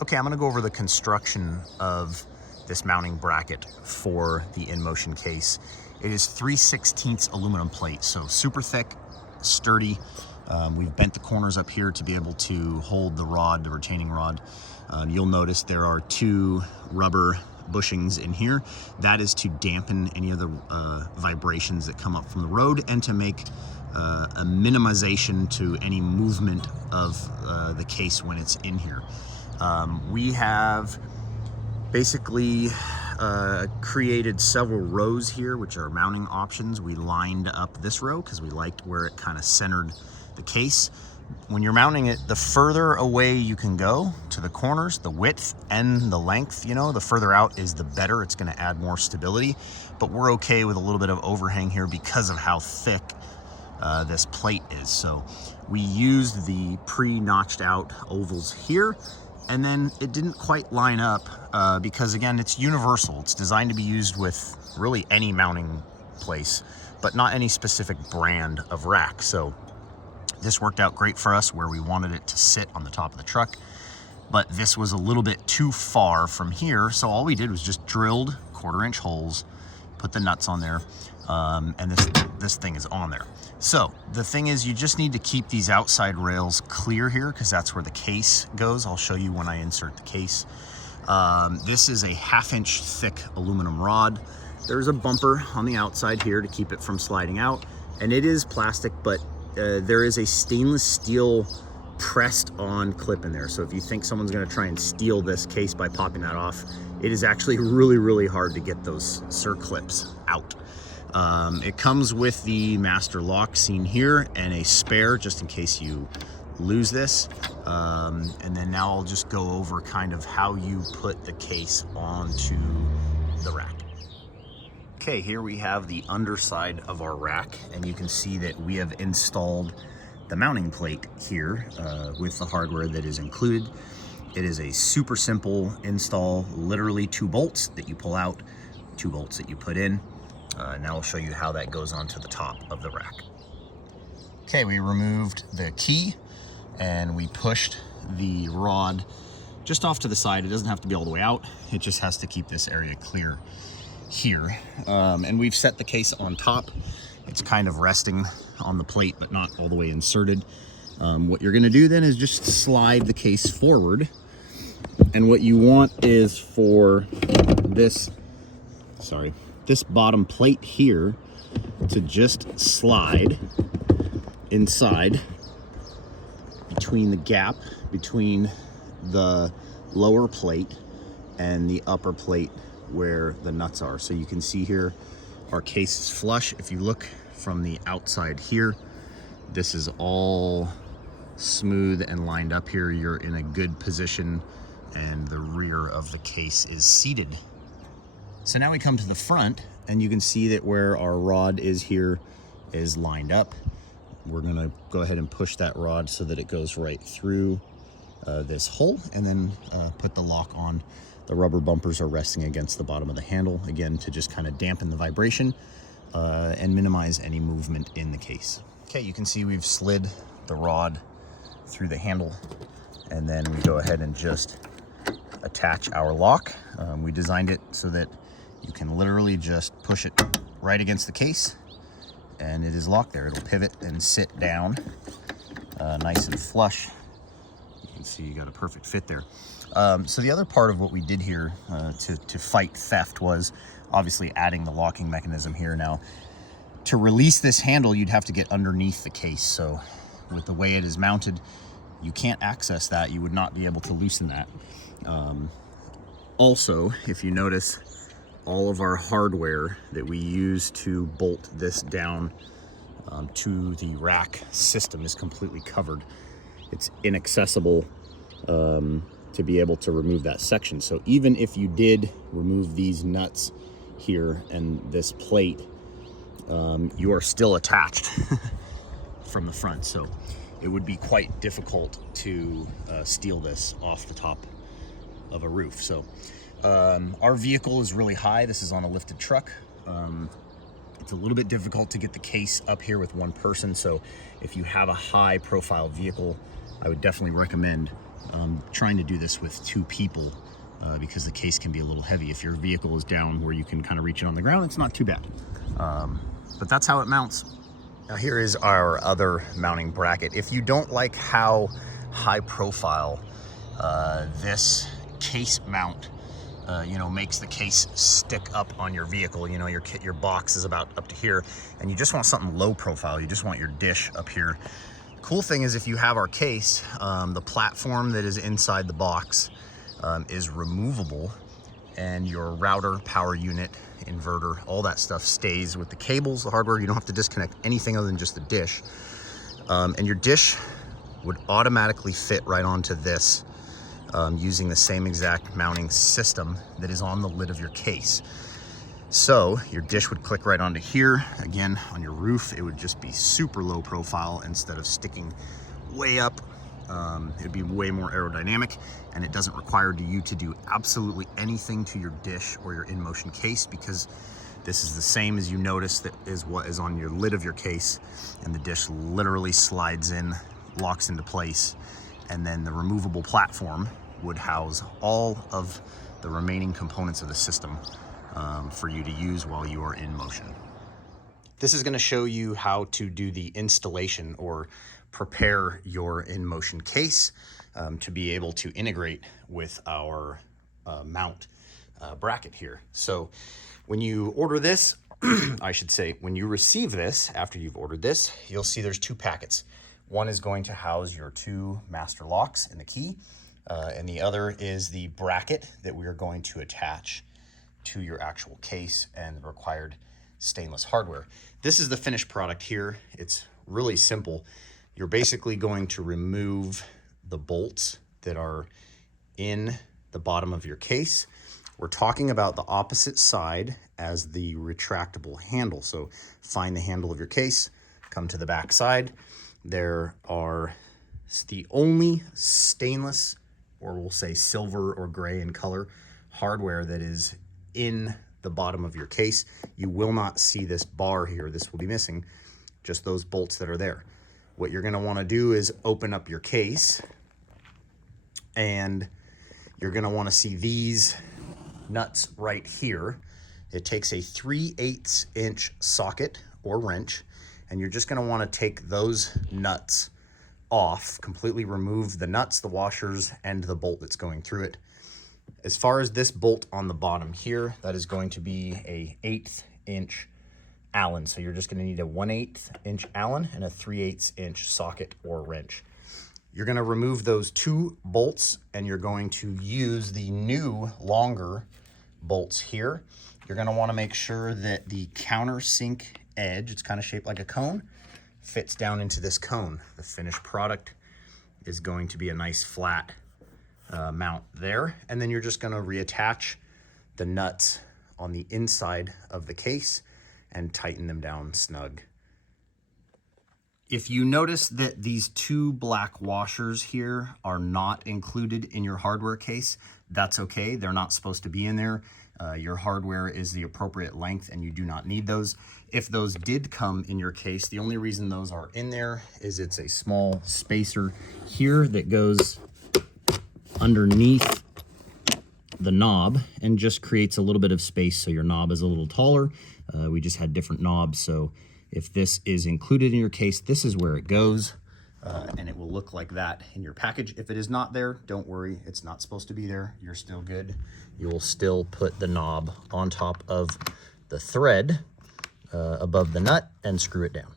Okay, I'm gonna go over the construction of this mounting bracket for the InMotion case. It is 3/16 aluminum plate, so super thick, sturdy. We've bent the corners up here to be able to hold the rod, the retaining rod. You'll notice there are 2 rubber bushings in here. That is to dampen any of the vibrations that come up from the road and to make a minimization to any movement of the case when it's in here. We have basically created several rows here, which are mounting options. We lined up this row because we liked where it kind of centered the case. When you're mounting it, the further away you can go to the corners, the width and the length, you know, the further out is the better. It's going to add more stability, but we're okay with a little bit of overhang here because of how thick this plate is. So we used the pre-notched out ovals here, and then it didn't quite line up because again, it's universal. It's designed to be used with really any mounting place, but not any specific brand of rack. So this worked out great for us where we wanted it to sit on the top of the truck, but this was a little bit too far from here. So all we did was just drilled 1/4-inch holes, put the nuts on there, and this thing is on there. So the thing is, you just need to keep these outside rails clear here because that's where the case goes. I'll show you when I insert the case. This is a 1/2-inch thick aluminum rod. There's a bumper on the outside here to keep it from sliding out, and it is plastic, but there is a stainless steel pressed on clip in there. So if you think someone's gonna try and steal this case by popping that off, it is actually really, really hard to get those circlips out. It comes with the master lock seen here and a spare just in case you lose this. And then now I'll just go over kind of how you put the case onto the rack. Okay, here we have the underside of our rack, and you can see that we have installed the mounting plate here with the hardware that is included. It is a super simple install, literally 2 bolts that you pull out, 2 bolts that you put in. Now I'll show you how that goes onto the top of the rack. Okay, we removed the key and we pushed the rod just off to the side. It doesn't have to be all the way out. It just has to keep this area clear here. And we've set the case on top. It's kind of resting on the plate, but not all the way inserted. What you're gonna do then is just slide the case forward. And what you want is for this bottom plate here to just slide inside between the gap between the lower plate and the upper plate where the nuts are. So you can see here our case is flush. If you look from the outside here, this is all smooth and lined up here. You're in a good position and the rear of the case is seated. So now we come to the front and you can see that where our rod is here is lined up. We're gonna go ahead and push that rod so that it goes right through this hole, and then put the lock on. The rubber bumpers are resting against the bottom of the handle, again, to just kind of dampen the vibration and minimize any movement in the case. Okay, you can see we've slid the rod through the handle, and then we go ahead and just attach our lock. We designed it so that you can literally just push it right against the case and it is locked there. It'll pivot and sit down nice and flush. You can see you got a perfect fit there. So the other part of what we did here to fight theft was obviously adding the locking mechanism here. Now, to release this handle, you'd have to get underneath the case. So with the way it is mounted, you can't access that. You would not be able to loosen that. Also, if you notice, all of our hardware that we use to bolt this down to the rack system is completely covered. It's inaccessible to be able to remove that section. So even if you did remove these nuts here and this plate, you are still attached from the front. So it would be quite difficult to steal this off the top of a roof. So our vehicle is really high. This is on a lifted truck. It's a little bit difficult to get the case up here with one person. So if you have a high profile vehicle, I would definitely recommend trying to do this with 2 people because the case can be a little heavy. If your vehicle is down where you can kind of reach it on the ground, it's not too bad. But that's how it mounts. Now here is our other mounting bracket. If you don't like how high profile this case mount makes the case stick up on your vehicle, your box is about up to here, and you just want something low profile, you just want your dish up here. Cool thing is, if you have our case, the platform that is inside the box is removable, and your router, power unit, inverter, all that stuff stays with the cables, the hardware. You don't have to disconnect anything other than just the dish. And your dish would automatically fit right onto this using the same exact mounting system that is on the lid of your case. So your dish would click right onto here. Again, on your roof, it would just be super low profile instead of sticking way up. It'd be way more aerodynamic, and it doesn't require you to do absolutely anything to your dish or your in-motion case, because this is the same as you notice that is what is on your lid of your case, and the dish literally slides in, locks into place, and then the removable platform would house all of the remaining components of the system for you to use while you are in motion. This is going to show you how to do the installation or prepare your in-motion case to be able to integrate with our mount bracket here. So when you order this, I should say, when you receive this, after you've ordered this, you'll see there's 2 packets. One is going to house your 2 master locks and the key, and the other is the bracket that we are going to attach to your actual case and the required stainless hardware. This is the finished product here. It's really simple. You're basically going to remove the bolts that are in the bottom of your case. We're talking about the opposite side as the retractable handle. So find the handle of your case, come to the back side. There are the only stainless, or we'll say silver or gray in color, hardware that is in the bottom of your case. You will not see this bar here. This will be missing, just those bolts that are there. What you're going to want to do is open up your case, and you're going to want to see these nuts right here. It takes a 3/8 inch socket or wrench, and you're just going to want to take those nuts off, completely remove the nuts, the washers, and the bolt that's going through it. As far as this bolt on the bottom here, that is going to be a 1/8 inch Allen. So you're just going to need a 1/8 inch Allen and a 3/8 inch socket or wrench. You're going to remove those 2 bolts, and you're going to use the new longer bolts here. You're going to want to make sure that the countersink edge, it's kind of shaped like a cone, fits down into this cone. The finished product is going to be a nice flat mount there, and then you're just going to reattach the nuts on the inside of the case and tighten them down snug. If you notice that these 2 black washers here are not included in your hardware case, that's okay. They're not supposed to be in there. Your hardware is the appropriate length and you do not need those. If those did come in your case, the only reason those are in there is it's a small spacer here that goes underneath the knob and just creates a little bit of space so your knob is a little taller. We just had different knobs, so if this is included in your case, this is where it goes, and it will look like that in your package. If it is not there, don't worry, it's not supposed to be there. You're still good. You will still put the knob on top of the thread above the nut and screw it down.